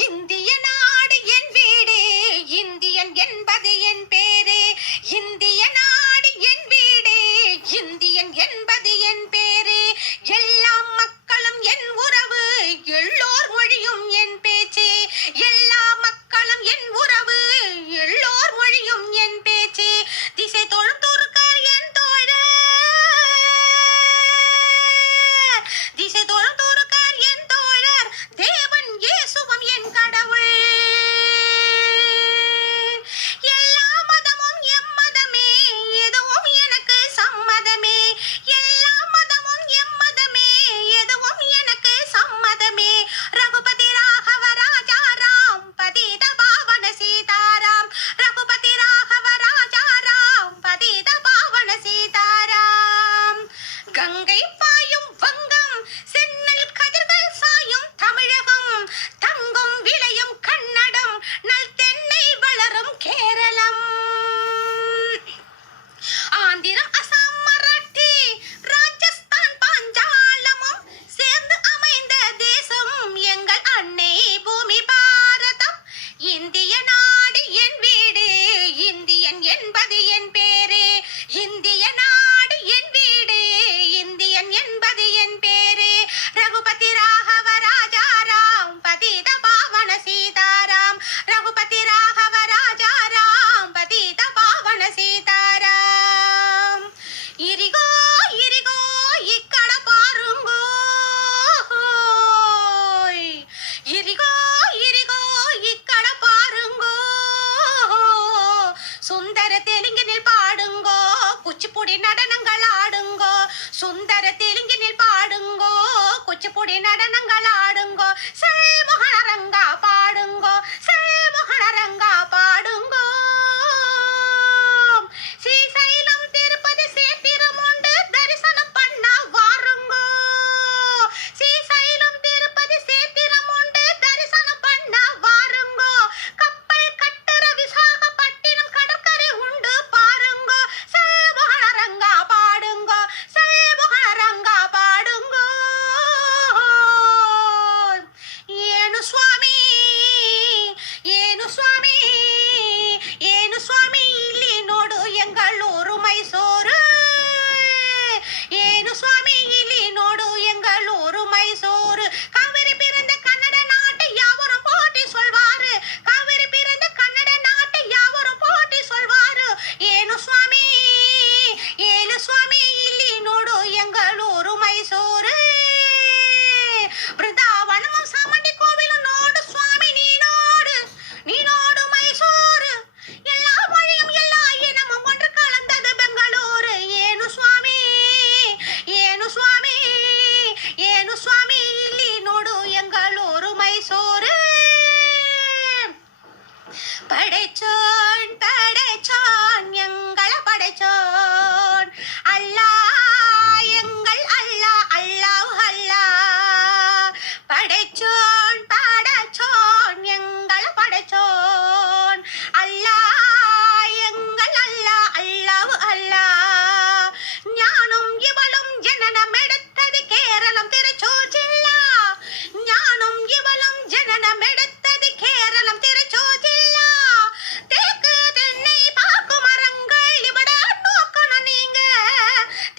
இந்திய நாடு என் வீடு, இந்தியன் என்பது என் பேரு. இந்திய நாடு என் வீடு, இந்தியன் என்பது என் பேரு. எல்லா மக்களும் என் உறவு, எல்லோர் மொழியும் என் பேச்சு. எல்லா மக்களும் என் உறவு, எல்லோர் மொழியும் என் பேச்சு. திசை தொழும் துருக்கார் என் தோழர், திசை தொழும் துருக்கார் என் தோழர். தேவன் இயேசுவும் என் கடவுள். எல்லா மதமும் எம்மதமே, எதுவும் எனக்கு சம்மதமே. எல்லா மதமும் எம்மதமே, எதுவும் எனக்கு சம்மதமே. ரகுபதி ராகவ ராஜாராம், பதித பாவன சீதாராம். ரகுபதி ராகவ ராஜாராம், பதித பாவன சீதாராம். கங்கை பாயும் வங்கம், சென்னல் கதிர்கள் சாயும் தமிழகம். தங்கும் விளையும் கன்னடம், நல் தென்னை வளரும் கேரளம். ஆந்திரம், அசாம், மராட்டி, ராஜஸ்தான், பாஞ்சாலமும் சேர்ந்து அமைந்த தேசம் எங்கள் அன்னை பூமி பாரதம். இந்திய நாடு என் வீடு, இந்தியன் என்பது என் பேரு. இந்திய நாடு என் வீடு, இந்தியன் என்பது என் பேரு. ரகுபதி ராகவ ராஜாராம், பதித பாவன சீதாராம். ரகுபதி ராகவ ராஜாராம், பதித பாவன சீதாராம். ఇరిగో ఇరిగో ఇక్కడ పారుంగో, ఇరిగో ఇరిగో ఇక్కడ పారుంగో. சுந்தர தெலுங்கினில் பாடுங்கோ, குச்சிப்புடி நடனங்கள் ஆடுங்கோ. சுந்தர தெலுங்கினில் பாடுங்கோ, குச்சிப்புடி நடனங்கள் ஆடுங்கோ. செல்முகனரங்கா பாடுங்கோ, செல்முகனரங்கா பாடுங்கோ. ஸ்ரீசைலம் திருப்பதி சேத்திரம் உண்டு, தரிசனம் பண்ண வாருங்கோ. ஸ்ரீசைலம் திருப்பதி சேத்திரம் உண்டு, தரிசனம் பண்ண வாருங்கோ. கப்பல் கட்டுற விசாகப்பட்டினம் கடற்கரை உண்டு பாருங்கோ. செல்முகனரங்கா பாடுங்கோ, செல்முகனரங்கா பாடுங்கோ. ஏனு சுவாமி, ஏனு சுவாமி, ஏனு சுவாமி ಇಲ್ಲಿ ನೋಡು ಎಂಗಳೂರು ಮೈಸೂರು. ஏனு சுவாமி ಇಲ್ಲಿ ನೋಡು ಎಂಗಳೂರು ಮೈಸೂರು. காவிரி பிறந்த கன்னட நாட்டை யாவரும் போட்டி சொல்வாரு. காவிரி பிறந்த கன்னட நாட்டை யாவரும் போட்டி சொல்வாரு. ஏனு சுவாமி, ஏனு சுவாமி ಇಲ್ಲಿ ನೋಡು ಎಂಗಳೂರು ಮೈಸೂರು. ಬೃಂದಾವನமும் சாமண்டி கோவிலும் நோடு சுவாமி நீ நோடு, நீ நோடு மைசூரு. எல்லா மொழியும் எல்லா இனமும் ஒன்று கலந்தது பெங்களூரு. ஏனு சுவாமி, ஏனு சுவாமி, ஏனு சுவாமி ಇಲ್ಲಿ ನೋಡು ಎಂಗಳೂರು ಮೈಸೂರು. படைச்சோன் படைச்சோன் எங்களை படைச்சோன் அல்லாஹ், எங்கள் அல்லாஹ், அல்லாஹ் அல்லாஹ். படைச்சோன் படைச்சோன் எங்களை படைச்சோன் அல்லாஹ், எங்கள் அல்லாஹ், அல்லாஹ் அல்லாஹ். ஞானும் இவளும் ஜனனம் எடுத்தது கேரளம் திருச்சூர் ஜில்லா. ஞானும் இவளும் ஜனனம் எடுத்தது கேரளம் திருச்சூர் ஜில்லா. தேக்கு தென்னை பாக்கு மரங்கள் இவட நோக்கணும் நீங்க.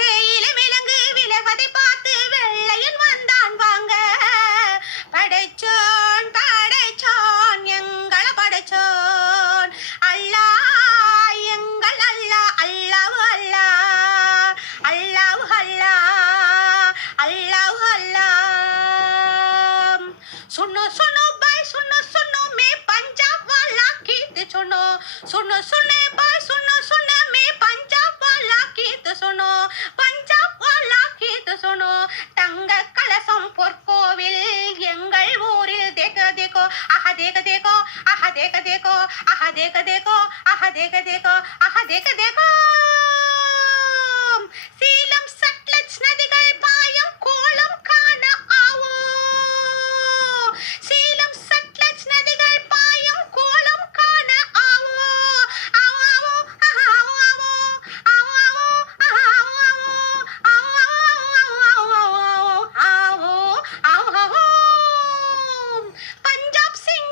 தேயிலை மிளகு விளைவதை பார்த்து வெள்ளையன் வந்தான் வாங்க. படைச்சோன் படைச்சோன் எங்களை படைச்சோன் அல்லாஹ், எங்கள் அல்லாஹ், அல்லாஹ் அல்லாஹ், அல்லாஹ் அல்லாஹ், அல்லாஹ் அல்லாஹ். सुनो सुनो भाई सुनो सुनो मैं पंजाब वाला गीत सुनो. सुनो सुने भाई सुनो सुनो मैं पंजाब वाला गीत सुनो. पंजाब वाला गीत सुनो. தங்க கலசம் பொற்கோவில் எங்கள் ஊரில் தேக தேகோ, ஆஹா தேக தேகோ, ஆஹா தேக தேகோ, ஆஹா தேக தேகோ, ஆஹா தேக தேகோ, ஆஹா தேக தேகோ. சீலம் சட்லஜ் நதிகள் பாயும் கோலம் காண ஆவோ. சீலம் சட்லஜ் நதிகள் பாயும் கோலம் காண ஆவோ. ஆவோ ஆவோ, ஆவோ ஆவோ, ஆவோ ஆவோ, ஆவோ ஆவோ, ஆவோ ஆவோ, ஆவோ ஆவோ. பஞ்சாப் சிங்